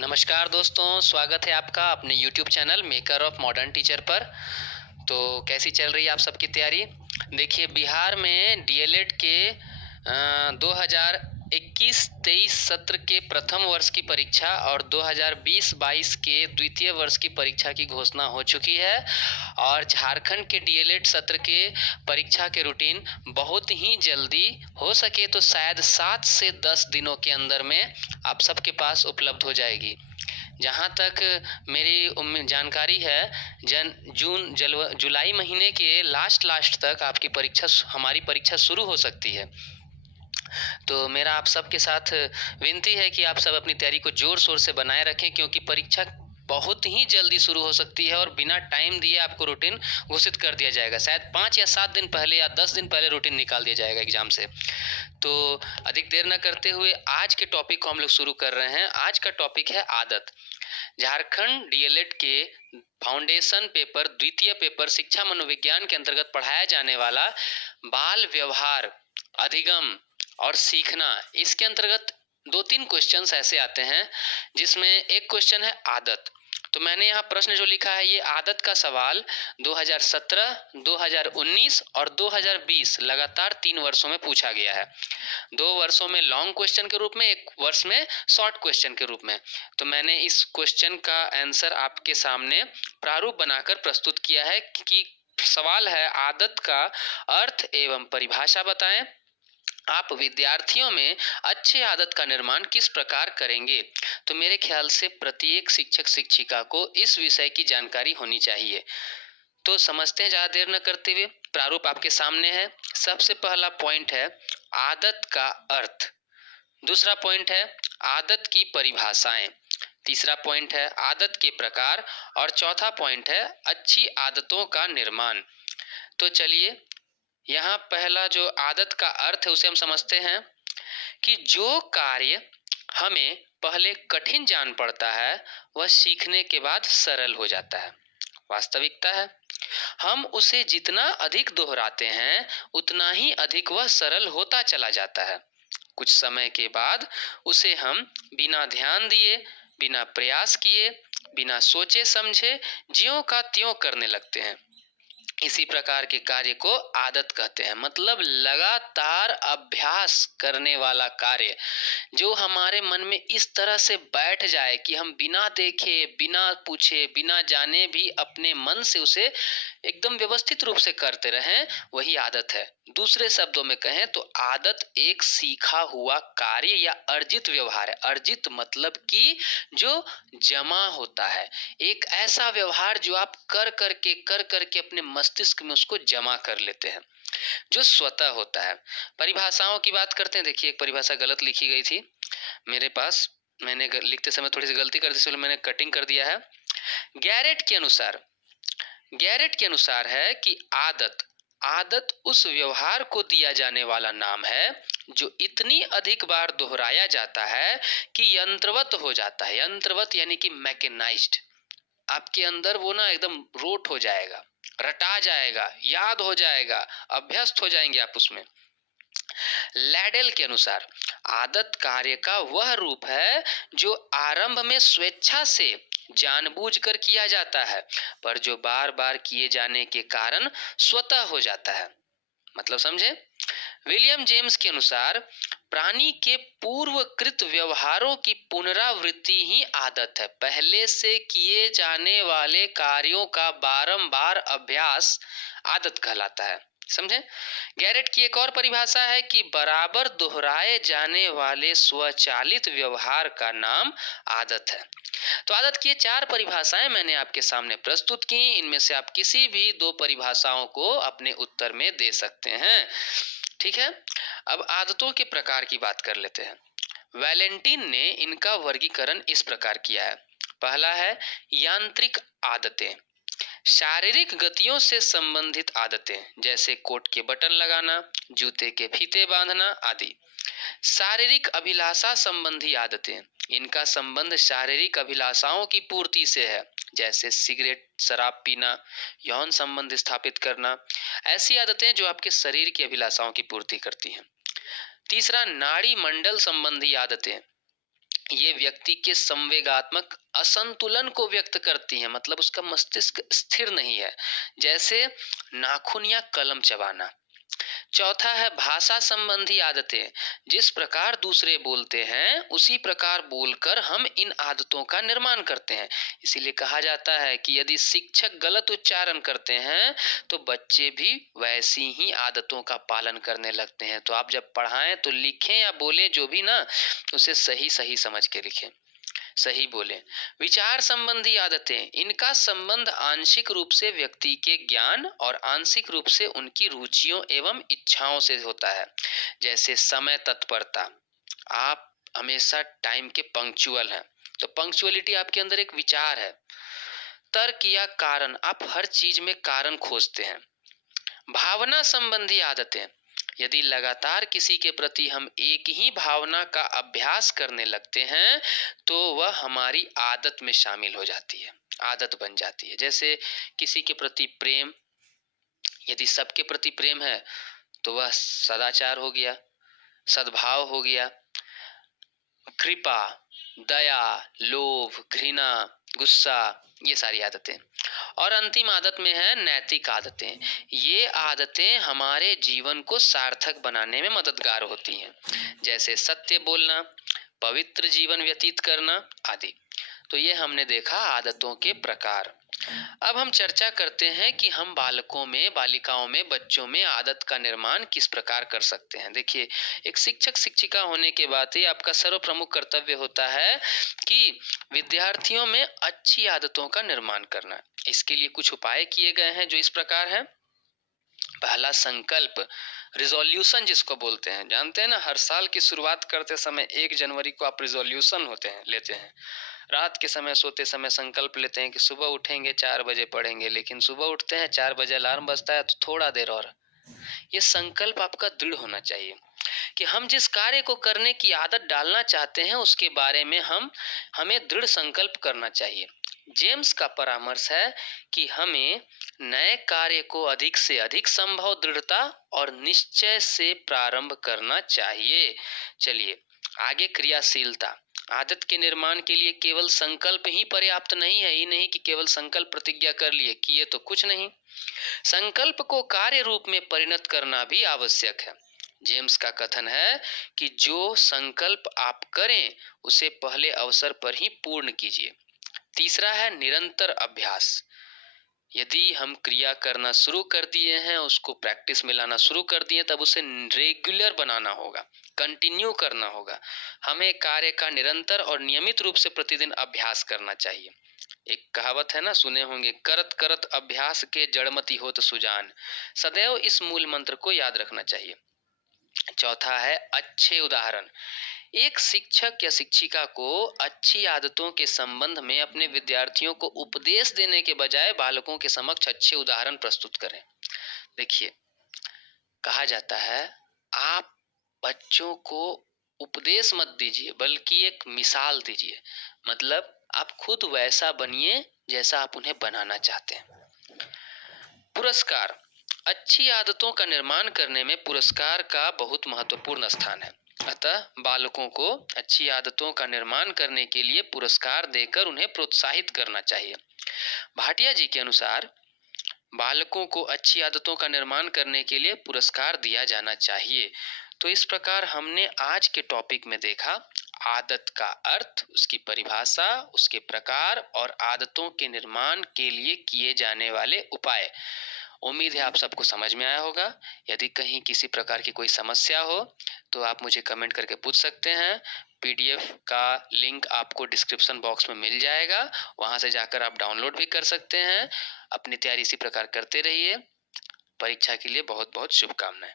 नमस्कार दोस्तों, स्वागत है आपका अपने YouTube channel maker of modern teacher पर। तो कैसी चल रही है आप सबकी तैयारी? देखिए, बिहार में डीएलएड के 2021-23 सत्र के प्रथम वर्ष की परीक्षा और 2020-22 के द्वितीय वर्ष की परीक्षा की घोषणा हो चुकी है। और झारखंड के डीएलएड सत्र के परीक्षा के रूटीन बहुत ही जल्दी, हो सके तो शायद 7 से 10 दिनों के अंदर में आप सबके पास उपलब्ध हो जाएगी। जहाँ तक मेरी जानकारी है, जुलाई महीने के लास्ट तक आपकी हमारी परीक्षा शुरू हो सकती है। तो मेरा आप सबके साथ विनती है कि आप सब अपनी तैयारी को जोर शोर से बनाए रखें, क्योंकि परीक्षा बहुत ही जल्दी शुरू हो सकती है और बिना टाइम दिए आपको रूटीन घोषित कर दिया जाएगा। शायद 5 या 7 दिन पहले या 10 दिन पहले रूटीन निकाल दिया जाएगा एग्जाम से। तो अधिक देर न करते हुए आज के टॉपिक को हम लोग शुरू कर रहे हैं। आज का टॉपिक है आदत। झारखंड डीएलएड के फाउंडेशन पेपर द्वितीय पेपर शिक्षा मनोविज्ञान के अंतर्गत पढ़ाया जाने वाला बाल व्यवहार, अधिगम और सीखना, इसके अंतर्गत 2-3 क्वेश्चंस ऐसे आते हैं जिसमें एक क्वेश्चन है आदत। तो मैंने यहाँ प्रश्न जो लिखा है, ये आदत का सवाल 2017, 2019 और 2020 लगातार 3 वर्षों में पूछा गया है। 2 वर्षों में लॉन्ग क्वेश्चन के रूप में, 1 वर्ष में शॉर्ट क्वेश्चन के रूप में। तो मैंने इस क्वेश्चन का आंसर आपके सामने प्रारूप बनाकर प्रस्तुत किया है कि सवाल है, आदत का अर्थ एवं परिभाषा बताएं। आप विद्यार्थियों में अच्छे आदत का निर्माण किस प्रकार करेंगे? तो मेरे ख्याल से प्रत्येक शिक्षक शिक्षिका को इस विषय की जानकारी होनी चाहिए। तो समझते हैं ज़्यादा देर न करते हुए। प्रारूप आपके सामने है। सबसे पहला पॉइंट है आदत का अर्थ। दूसरा पॉइंट है आदत की परिभाषाएं। तीसरा पॉइंट है आदत के प्रकार और चौथा पॉइंट है अच्छी आदतों का निर्माण। तो चलिए, यहाँ पहला जो आदत का अर्थ है उसे हम समझते हैं कि जो कार्य हमें पहले कठिन जान पड़ता है वह सीखने के बाद सरल हो जाता है। वास्तविकता है, हम उसे जितना अधिक दोहराते हैं उतना ही अधिक वह सरल होता चला जाता है। कुछ समय के बाद उसे हम बिना ध्यान दिए, बिना प्रयास किए, बिना सोचे समझे ज्यों का त्यों करने लगते हैं। इसी प्रकार के कार्य को आदत कहते हैं। मतलब लगातार अभ्यास करने वाला कार्य जो हमारे मन में इस तरह से बैठ जाए कि हम बिना देखे, बिना पूछे, बिना जाने भी अपने मन से उसे एकदम व्यवस्थित रूप से करते रहें, वही आदत है। दूसरे शब्दों में कहें तो आदत एक सीखा हुआ कार्य या अर्जित व्यवहार है। अर्जित मतलब कि जो जमा होता है, एक ऐसा व्यवहार जो आप कर करके अपने मस्तिष्क में उसको जमा कर लेते हैं, जो स्वतः होता है। परिभाषाओं की बात करते हैं। देखिए, एक परिभाषा गलत लिखी गई थी मेरे पास, मैंने लिखते समय थोड़ी सी गलती कर दी, इसलिए मैंने कटिंग कर दिया है। गैरेट के अनुसार है कि आदत उस व्यवहार को दिया जाने वाला नाम है जो इतनी अधिक बार दोहराया जाता है कि यंत्रवत हो जाता है। यंत्रवत यानी कि मैकेनाइज्ड। आपके अंदर वो ना एकदम रोट हो जाएगा, रटा जाएगा, याद हो जाएगा, अभ्यस्त हो जाएंगे आप उसमें। लैडल के अनुसार आदत कार्य का वह रूप है जो आरंभ में स्वेच्छा से जानबूझकर किया जाता है, पर जो बार बार किए जाने के कारण स्वतः हो जाता है। मतलब समझे? विलियम जेम्स के अनुसार प्राणी के पूर्वकृत व्यवहारों की पुनरावृत्ति ही आदत है। पहले से किए जाने वाले कार्यों का बारंबार अभ्यास आदत कहलाता है। समझे? गैरेट की एक और परिभाषा है कि बराबर दोहराए जाने वाले स्वचालित व्यवहार का नाम आदत है। तो आदत की 4 परिभाषाएं मैंने आपके सामने प्रस्तुत की। इनमें से आप किसी भी 2 परिभाषाओं को अपने उत्तर में दे सकते हैं। ठीक है, अब आदतों के प्रकार की बात कर लेते हैं। वैलेंटिन ने इनका वर्गीकरण इस प्रकार किया है। पहला है यांत्रिक आदतें, शारीरिक गतियों से संबंधित आदतें, जैसे कोट के बटन लगाना, जूते के फीते बांधना आदि। शारीरिक अभिलाषा संबंधी आदतें, इनका संबंध शारीरिक अभिलाषाओं की पूर्ति से है, जैसे सिगरेट, शराब पीना, यौन संबंध स्थापित करना। ऐसी आदतें जो आपके शरीर की अभिलाषाओं की पूर्ति करती हैं। तीसरा, नाड़ी मंडल संबंधी आदतें, ये व्यक्ति के संवेगात्मक असंतुलन को व्यक्त करती हैं, मतलब उसका मस्तिष्क स्थिर नहीं है, जैसे नाखून या कलम चबाना। चौथा है भाषा संबंधी आदतें। जिस प्रकार दूसरे बोलते हैं उसी प्रकार बोलकर हम इन आदतों का निर्माण करते हैं। इसीलिए कहा जाता है कि यदि शिक्षक गलत उच्चारण करते हैं तो बच्चे भी वैसी ही आदतों का पालन करने लगते हैं। तो आप जब पढ़ाएं तो लिखें या बोले जो भी ना, उसे सही सही समझ के लिखें, सही बोले। विचार संबंधी आदतें, इनका संबंध आंशिक रूप से व्यक्ति के ज्ञान और आंशिक रूप से उनकी रुचियों एवं इच्छाओं से होता है। जैसे समय तत्परता, आप हमेशा टाइम के पंक्चुअल हैं, तो पंक्चुअलिटी आपके अंदर एक विचार है। तर्क या कारण, आप हर चीज में कारण खोजते हैं। भावना संबंधी आदतें, यदि लगातार किसी के प्रति हम एक ही भावना का अभ्यास करने लगते हैं तो वह हमारी आदत में शामिल हो जाती है, आदत बन जाती है। जैसे किसी के प्रति प्रेम, यदि सबके प्रति प्रेम है तो वह सदाचार हो गया, सद्भाव हो गया, कृपा, दया, लोभ, घृणा, गुस्सा, ये सारी आदतें। और अंतिम आदत में है नैतिक आदतें। ये आदतें हमारे जीवन को सार्थक बनाने में मददगार होती हैं, जैसे सत्य बोलना, पवित्र जीवन व्यतीत करना आदि। तो ये हमने देखा आदतों के प्रकार। अब हम चर्चा करते हैं कि हम बालकों में, बालिकाओं में, बच्चों में आदत का निर्माण किस प्रकार कर सकते हैं। देखिए, एक शिक्षक शिक्षिका होने के बाद ही आपका सर्वप्रमुख कर्तव्य होता है कि विद्यार्थियों में अच्छी आदतों का निर्माण करना। इसके लिए कुछ उपाय किए गए हैं जो इस प्रकार हैं। पहला संकल्प, रिजोल्यूशन जिसको बोलते हैं, जानते हैं ना, हर साल की शुरुआत करते समय 1 जनवरी को आप रिजोल्यूशन लेते हैं। रात के समय सोते समय संकल्प लेते हैं कि सुबह उठेंगे 4 बजे पढ़ेंगे, लेकिन सुबह उठते हैं 4 बजे अलार्म बजता है तो थोड़ा देर और। ये संकल्प आपका दृढ़ होना चाहिए कि हम जिस कार्य को करने की आदत डालना चाहते हैं उसके बारे में हमें दृढ़ संकल्प करना चाहिए। जेम्स का परामर्श है कि हमें नए कार्य को अधिक से अधिक संभव दृढ़ता और निश्चय से प्रारंभ करना चाहिए। चलिए आगे, क्रियाशीलता। आदत के निर्माण के लिए केवल संकल्प ही पर्याप्त नहीं है। ये नहीं कि केवल संकल्प प्रतिज्ञा कर लिए, किए तो कुछ नहीं। संकल्प को कार्य रूप में परिणत करना भी आवश्यक है। जेम्स का कथन है कि जो संकल्प आप करें उसे पहले अवसर पर ही पूर्ण कीजिए। तीसरा है निरंतर अभ्यास। यदि हम क्रिया करना शुरू कर दिए हैं, उसको प्रैक्टिस में लाना शुरू कर दिए, तब उसे रेगुलर बनाना होगा, कंटिन्यू करना होगा। हमें कार्य का निरंतर और नियमित रूप से प्रतिदिन अभ्यास करना चाहिए। एक कहावत है ना, सुने होंगे, करत करत अभ्यास के जड़मति होत सुजान। सदैव इस मूल मंत्र को याद रखना चाहिए। चौथा है अच्छे उदाहरण। एक शिक्षक या शिक्षिका को अच्छी आदतों के संबंध में अपने विद्यार्थियों को उपदेश देने के बजाय बालकों के समक्ष अच्छे उदाहरण प्रस्तुत करें। देखिए, कहा जाता है आप बच्चों को उपदेश मत दीजिए बल्कि एक मिसाल दीजिए। मतलब आप खुद वैसा बनिए जैसा आप उन्हें बनाना चाहते हैं। पुरस्कार, अच्छी आदतों का निर्माण करने में पुरस्कार का बहुत महत्वपूर्ण स्थान है। अतः बालकों को अच्छी आदतों का निर्माण करने के लिए पुरस्कार देकर उन्हें प्रोत्साहित करना चाहिए। भाटिया जी के अनुसार बालकों को अच्छी आदतों का निर्माण करने के लिए पुरस्कार दिया जाना चाहिए। तो इस प्रकार हमने आज के टॉपिक में देखा आदत का अर्थ, उसकी परिभाषा, उसके प्रकार और आदतों के निर्माण के लिए किए जाने वाले उपाय। उम्मीद है आप सबको समझ में आया होगा। यदि कहीं किसी प्रकार की कोई समस्या हो तो आप मुझे कमेंट करके पूछ सकते हैं। पीडीएफ का लिंक आपको डिस्क्रिप्शन बॉक्स में मिल जाएगा, वहां से जाकर आप डाउनलोड भी कर सकते हैं। अपनी तैयारी इसी प्रकार करते रहिए। परीक्षा के लिए बहुत बहुत शुभकामनाएं।